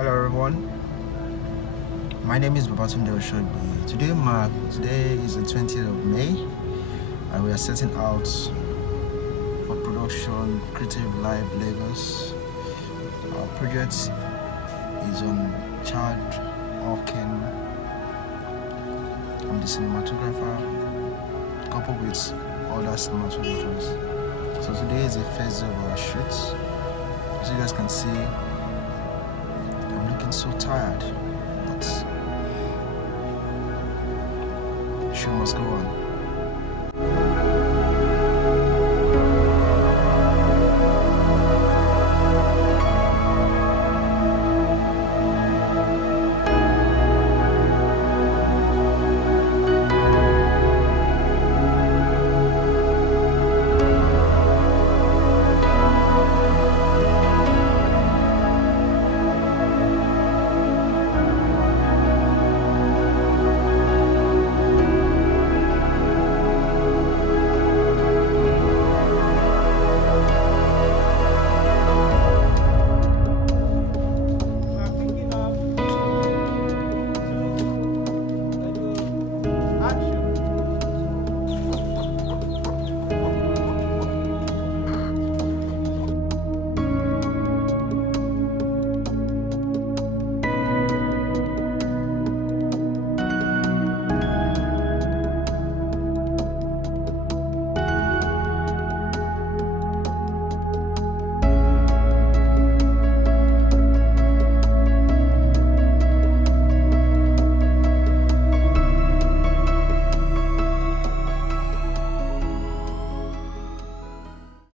Hello everyone, my name is Babatunde Osogbiye. Today is the 20th of May and we are setting out for production Creative Live Lagos. Our project is on Chad Orkin. I'm the cinematographer coupled with other cinematographers. So today is the first day of our shoots. As you guys can see, I'm looking so tired, but the show must go on.